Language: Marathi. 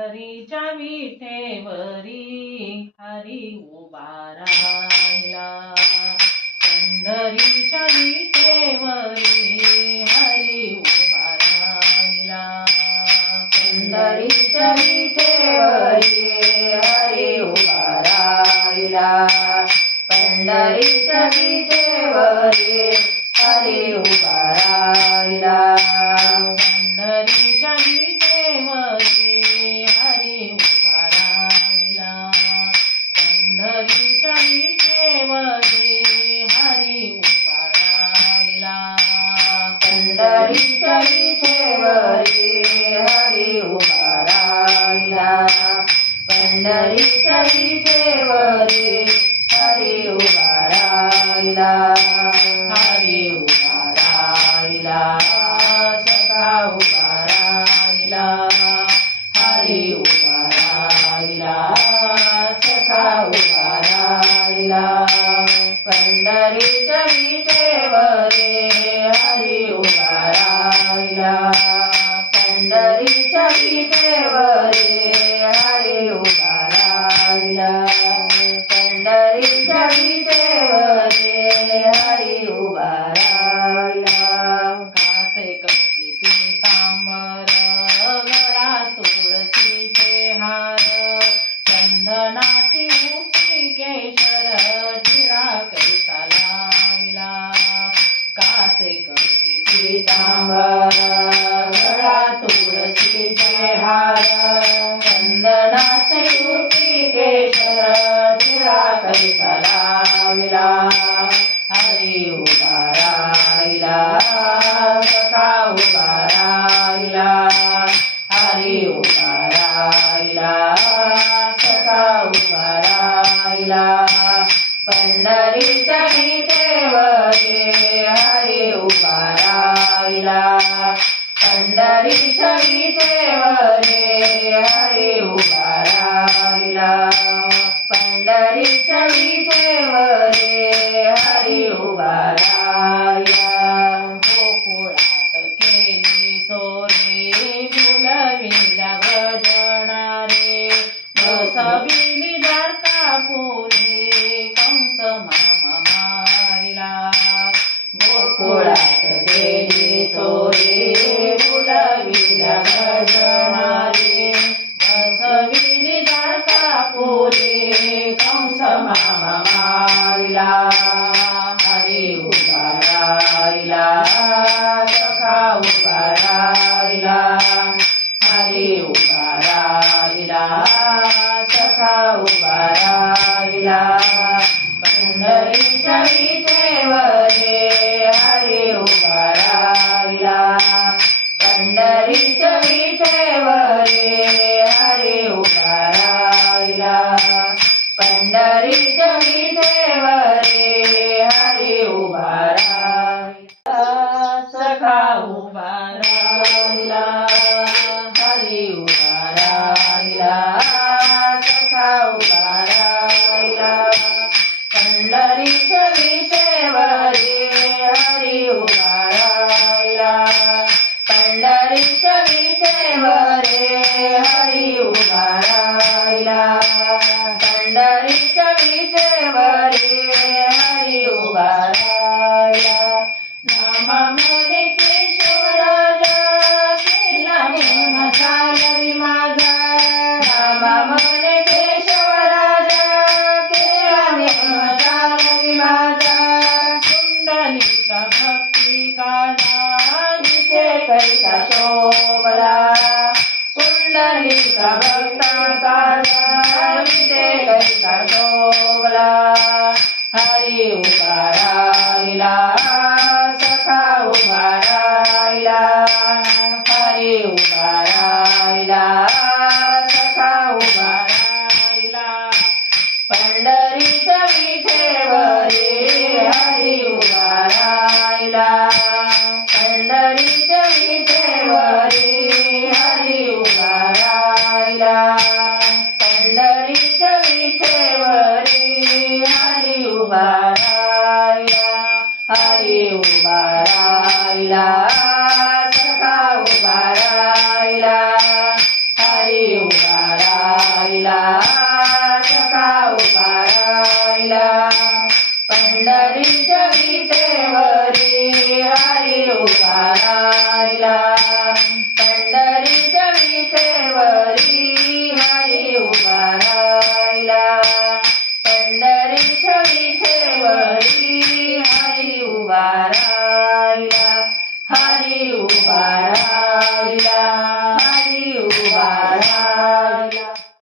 पंढरीच्या विठेवरी हरी उभा राहिला. पंढरीच्या विठेवरी हरी उभा राहिला. पंढरीच्या विठेवरी हरी उभा राहिला. पंढरीच्या विठेवरी हरी उभा राहिला. पंढरीच्या विठेवरी हरी उभा राहिला. पंढरीच्या विठेवरी हरी उभा राहिला. पंढरीच्या विठेवरी हरी उभा राहिला. पंढरीच्या विठेवरी हरी उभा राहिला. हरी उभा राहिला. सखा उभा राहिला. हरी उभा राहिला. सखा उभा राहिला. पंढरीच्या विठेवरी हरी उभा राहिला. पंढरीच्या विठेवरी हरी उभा राहिला. पंढरीच्या विठेवरी हरी उभा राहिला. कासे कटी पीतांबर गळा तुळशीचे हार चंदनाची उटी केशर टिळा कैसा लाविला. कासे कटी पीतांबर गळा तुळशीचे हार चंदनाची उटी केशर टिळा कैसा लाविला. हरी उभा राहिला. सखा उभा राहिला. हरी उभा राहिला. सखा उभा राहिला. पंढरीच्या विठेवरी हरी उभा राहिला. पंढरीच्या विठेवरी हरी उभा राहिला. पंढरीच्या विठेवरी हरी उभा राहिला. गोकुळात केली चोरी फुलविल्या गजणारे बसविली दर्कापुरी कंस मामा मारिला. गोकुळात गेली चोरी फुलविल्या गजणारी बसविली दर्कापुरी कंस मामा मारिला. हरी उभा राहिला. सखा उभा राहिला. हरी उभा राहिला. सखा उभा राहिला. पंढरीच्या विठेवरी हरी उभा राहिला. पंढरीच्या विठेवरी हरी उभा राहिला. पंढरीच्या विठेवरी हरी उभा राहिला. सखा उभा राहिला. हरी उभा राहिला. सखा उभा राहिला. पंढरीच्या विठेवरी हरी उभा राहिला. पंढरीच्या विठेवरी हरी उभा राहिला. पंढरीच्या विठेवरी हरी उभा राहिला. नामा म्हणे केशवराजा केला नेम चालवी माझा. नामा म्हणे केशवराजा केला नेम चालवी माझा. कुंडलिका भक्ती काजा विठे कैसा शोभला. कुंडलिका भक्ता काजा विठे कैसा शोभला. हरी उभा राहिला. सखा उभा राहिला. हरी उभा राहिला. सखा उभा राहिला. पंढरीच्या विठेवरी हरी उभा राहिला. पंढरीच्या विठेवरी हरी उभा राहिला. पंढरीच्या विठेवरी हरी उभा राहिला. हरी उभा राहिला. सखा उभा राहिला. हरी उभा राहिला सखा उभा राहिला पंढरीच्या विटेवरी हरी उभा राहिला पंढरीच्या विटेवरी हरी उभा राहिला पंढरीच्या विटेवरी हरी उभा राहिला